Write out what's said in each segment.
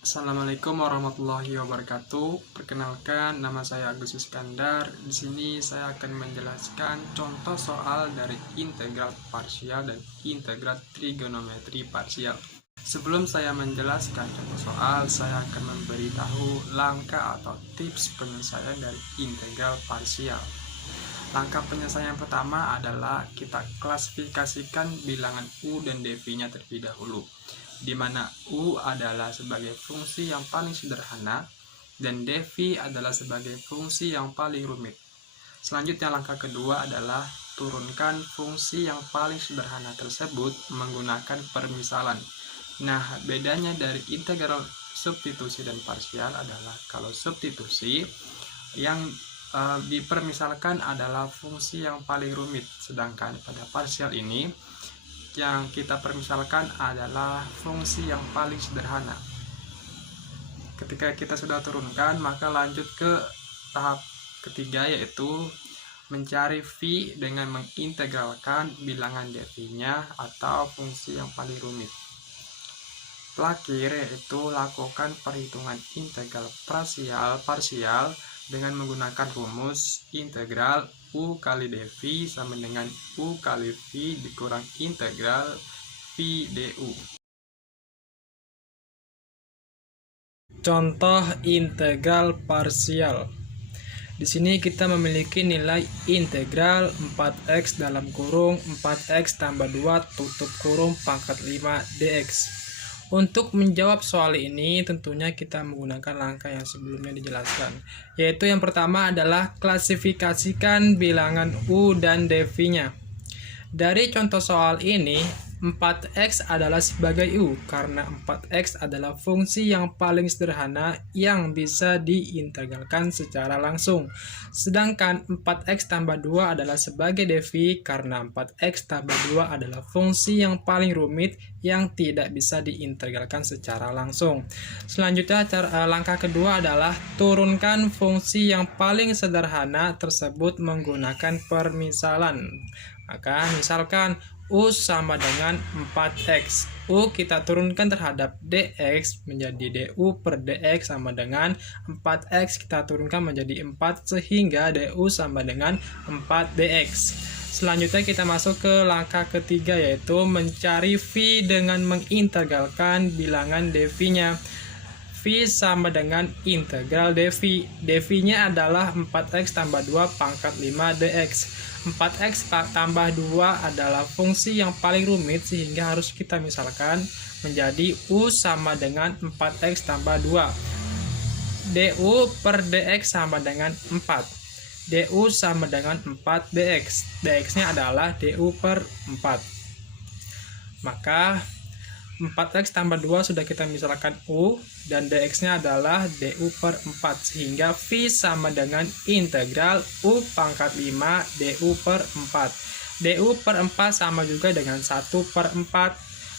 Assalamualaikum warahmatullahi wabarakatuh. Perkenalkan, nama saya Agus Iskandar. Di sini saya akan menjelaskan contoh soal dari integral parsial dan integral trigonometri parsial. Sebelum saya menjelaskan contoh soal, saya akan memberitahu langkah atau tips penyelesaian dari integral parsial. Langkah penyelesaian pertama adalah kita klasifikasikan bilangan U dan dv-nya terlebih dahulu, di mana U adalah sebagai fungsi yang paling sederhana dan dv adalah sebagai fungsi yang paling rumit. Selanjutnya langkah kedua adalah turunkan fungsi yang paling sederhana tersebut menggunakan permisalan. Nah, bedanya dari integral substitusi dan parsial adalah kalau substitusi yang dipermisalkan adalah fungsi yang paling rumit, sedangkan pada parsial ini yang kita permisalkan adalah fungsi yang paling sederhana. Ketika kita sudah turunkan, maka lanjut ke tahap ketiga, yaitu mencari V dengan mengintegralkan bilangan dv-nya atau fungsi yang paling rumit. Terakhir yaitu lakukan perhitungan integral parsial dengan menggunakan rumus integral U kali dv sama dengan U kali V dikurang integral V du. Contoh integral parsial. Di sini kita memiliki nilai integral 4x dalam kurung 4x tambah 2 tutup kurung pangkat 5 dx. Untuk menjawab soal ini tentunya kita menggunakan langkah yang sebelumnya dijelaskan, yaitu yang pertama adalah klasifikasikan bilangan U dan dv-nya. Dari contoh soal ini, 4x adalah sebagai U karena 4x adalah fungsi yang paling sederhana yang bisa diintegralkan secara langsung. Sedangkan 4x tambah 2 adalah sebagai dv karena 4x tambah 2 adalah fungsi yang paling rumit yang tidak bisa diintegralkan secara langsung. Selanjutnya langkah kedua adalah turunkan fungsi yang paling sederhana tersebut menggunakan permisalan. Maka misalkan U sama dengan 4x. U kita turunkan terhadap dx menjadi du per dx sama dengan 4x kita turunkan menjadi 4 sehingga du sama dengan 4 dx. Selanjutnya kita masuk ke langkah ketiga, yaitu mencari V dengan mengintegralkan bilangan dv-nya. V sama dengan integral dv. dv-nya adalah 4x tambah 2 pangkat 5 dx. 4x tambah 2 adalah fungsi yang paling rumit sehingga harus kita misalkan menjadi U sama dengan 4x tambah 2. du per dx sama dengan 4. du sama dengan 4 dx. dx-nya adalah du per 4. Maka 4x tambah 2 sudah kita misalkan U dan dx-nya adalah du per 4 sehingga V sama dengan integral U pangkat 5 du per 4. du per 4 sama juga dengan 1 per 4.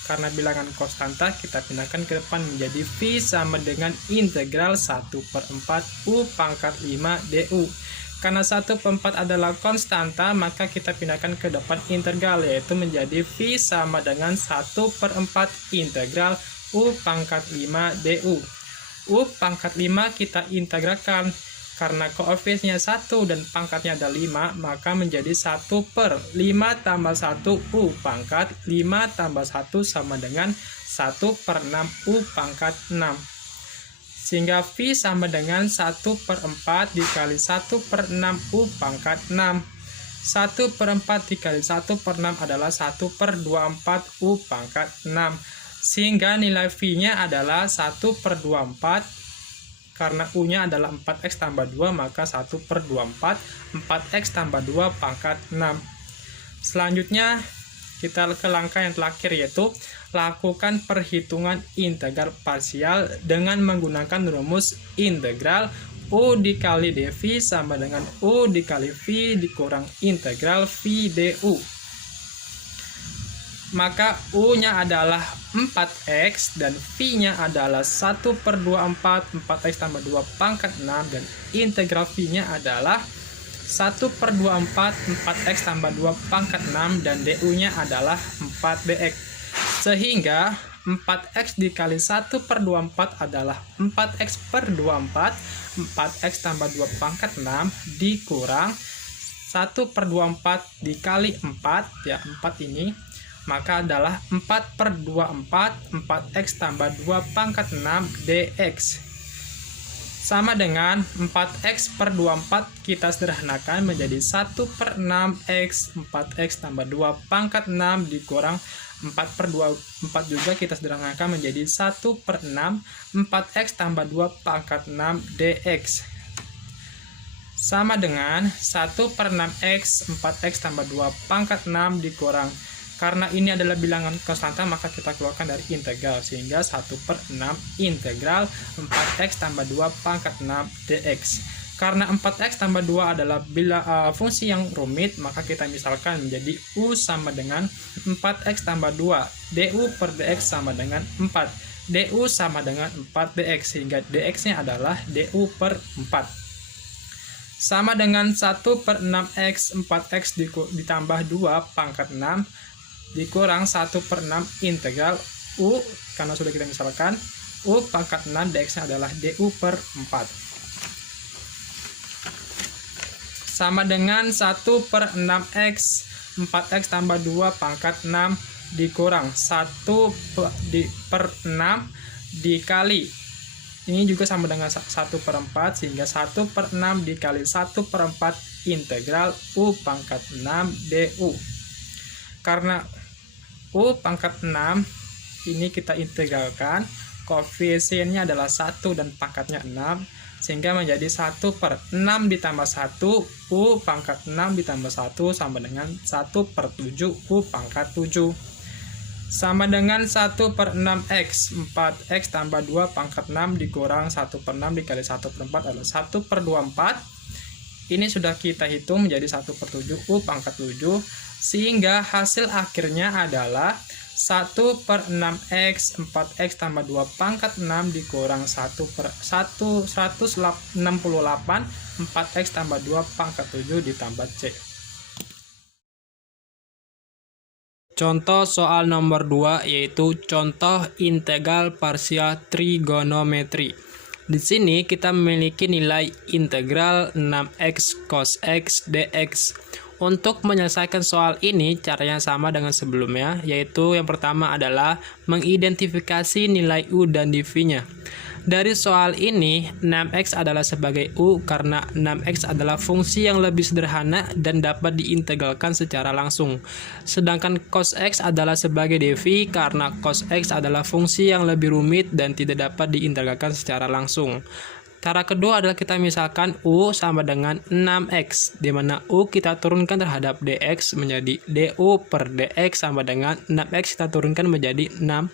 Karena bilangan konstanta kita pindahkan ke depan menjadi V sama dengan integral 1 per 4 U pangkat 5 du. Karena 1 per 4 adalah konstanta, maka kita pindahkan ke depan integral, yaitu menjadi V sama dengan 1 per 4 integral U pangkat 5 du. U pangkat 5 kita integralkan. Karena koefisiennya 1 dan pangkatnya ada 5, maka menjadi 1 per 5 tambah 1 U pangkat 5 tambah 1 sama dengan 1 per 6 U pangkat 6. Sehingga V sama dengan 1 per 4 dikali 1 per 6 U pangkat 6. 1 per 4 dikali 1 per 6 adalah 1 per 24 U pangkat 6. Sehingga nilai V-nya adalah 1 per 24. Karena U-nya adalah 4x tambah 2, maka 1 per 24. 4x tambah 2 pangkat 6. Selanjutnya kita ke langkah yang terakhir, yaitu lakukan perhitungan integral parsial dengan menggunakan rumus integral U dikali dv sama dengan U dikali V dikurang integral V du. Maka U-nya adalah 4x dan V-nya adalah 1 per 24, 4x tambah 2 pangkat 6, dan integral V-nya adalah 1 per 24, 4x tambah 2 pangkat 6, dan du-nya adalah 4 dx. Sehingga 4x dikali 1/24 adalah 4x/24. 4x tambah 2 pangkat 6 dikurang 1/24 dikali 4, ya 4 ini, maka adalah 4/24, 4x tambah 2 pangkat 6 dx. Sama dengan 4x/24 kita sederhanakan menjadi 1/6x, 4x tambah 2 pangkat 6 dikurang 4/24 juga kita sederhanakan menjadi 1/6, 4x tambah 2 pangkat 6 dx. Sama dengan 1/6x, 4x tambah 2 pangkat 6 dikurang, karena ini adalah bilangan konstanta maka kita keluarkan dari integral, sehingga 1/6 integral 4x tambah 2 pangkat 6 dx. Karena 4x tambah 2 adalah fungsi yang rumit, maka kita misalkan menjadi u sama dengan 4x tambah 2, du per dx sama dengan 4, du sama dengan 4 dx, sehingga dx-nya adalah du per 4. Sama dengan 1/6x, 4x ditambah 2 pangkat 6 dikurang 1/6 integral u, karena sudah kita misalkan, u pangkat 6 dx-nya adalah du per 4. Sama dengan 1/6x, 4x tambah 2 pangkat 6 dikurang 1/6 dikali, ini juga sama dengan 1/4, sehingga 1/6 dikali 1/4 integral u pangkat 6 du. Karena u pangkat 6 ini kita integralkan, koefisiennya adalah 1 dan pangkatnya 6, sehingga menjadi 1/6 ditambah 1, u pangkat 6 ditambah 1 sama dengan 1/7 u pangkat 7. Sama dengan 1/6x, 4x tambah 2 pangkat 6 dikurang 1/6 dikali 1/4 adalah 1/24. Ini sudah kita hitung menjadi 1/7 u pangkat 7, sehingga hasil akhirnya adalah 1/6x, 4x tambah 2 pangkat 6 dikurang 1/168, 4x tambah 2 pangkat 7 ditambah c. Contoh soal nomor 2 yaitu contoh integral parsial trigonometri. Di sini kita memiliki nilai integral 6x cos x dx. Untuk menyelesaikan soal ini caranya sama dengan sebelumnya, yaitu yang pertama adalah mengidentifikasi nilai u dan dv-nya. Dari soal ini, 6x adalah sebagai u karena 6x adalah fungsi yang lebih sederhana dan dapat diintegralkan secara langsung. Sedangkan cos x adalah sebagai dv karena cos x adalah fungsi yang lebih rumit dan tidak dapat diintegralkan secara langsung. Cara kedua adalah kita misalkan u sama dengan 6x, di mana u kita turunkan terhadap dx menjadi du per dx sama dengan 6x kita turunkan menjadi 6.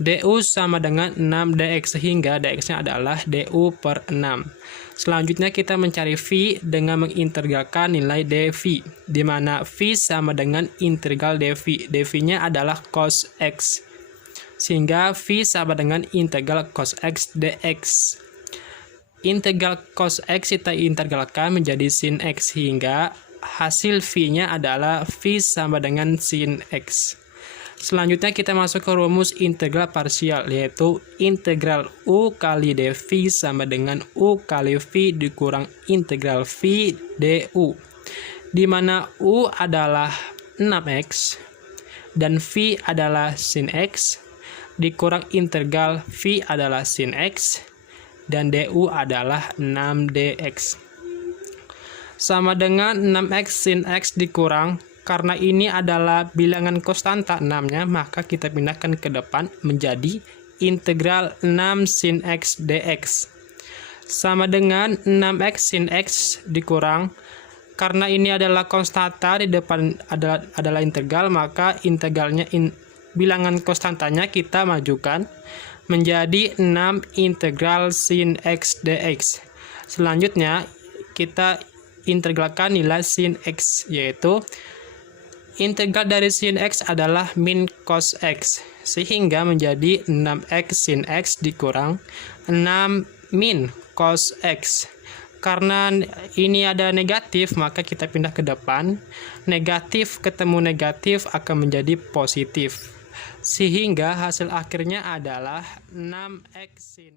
du sama dengan 6 dx, sehingga dx-nya adalah du per 6. Selanjutnya kita mencari v dengan mengintegralkan nilai dv, di mana v sama dengan integral dv. dv-nya adalah cos x, sehingga v sama dengan integral cos x dx. Integral cos x kita integralkan menjadi sin x, sehingga hasil v-nya adalah v sama dengan sin x. Selanjutnya kita masuk ke rumus integral parsial, yaitu integral u kali dv sama dengan u kali v dikurang integral v du, di mana u adalah 6x dan v adalah sin x, dikurang integral v adalah sin x dan du adalah 6 dx. Sama dengan 6x sin x dikurang, karena ini adalah bilangan konstanta 6-nya, maka kita pindahkan ke depan menjadi integral 6 sin x dx. Sama dengan 6x sin x dikurang, karena ini adalah konstanta, di depan adalah integral, maka integralnya bilangan konstantanya kita majukan menjadi 6 integral sin x dx. Selanjutnya kita integralkan nilai sin x, yaitu integral dari sin x adalah min cos x, sehingga menjadi 6x sin x dikurang 6 min cos x. Karena ini ada negatif, maka kita pindah ke depan. Negatif ketemu negatif akan menjadi positif. Sehingga hasil akhirnya adalah 6X sin.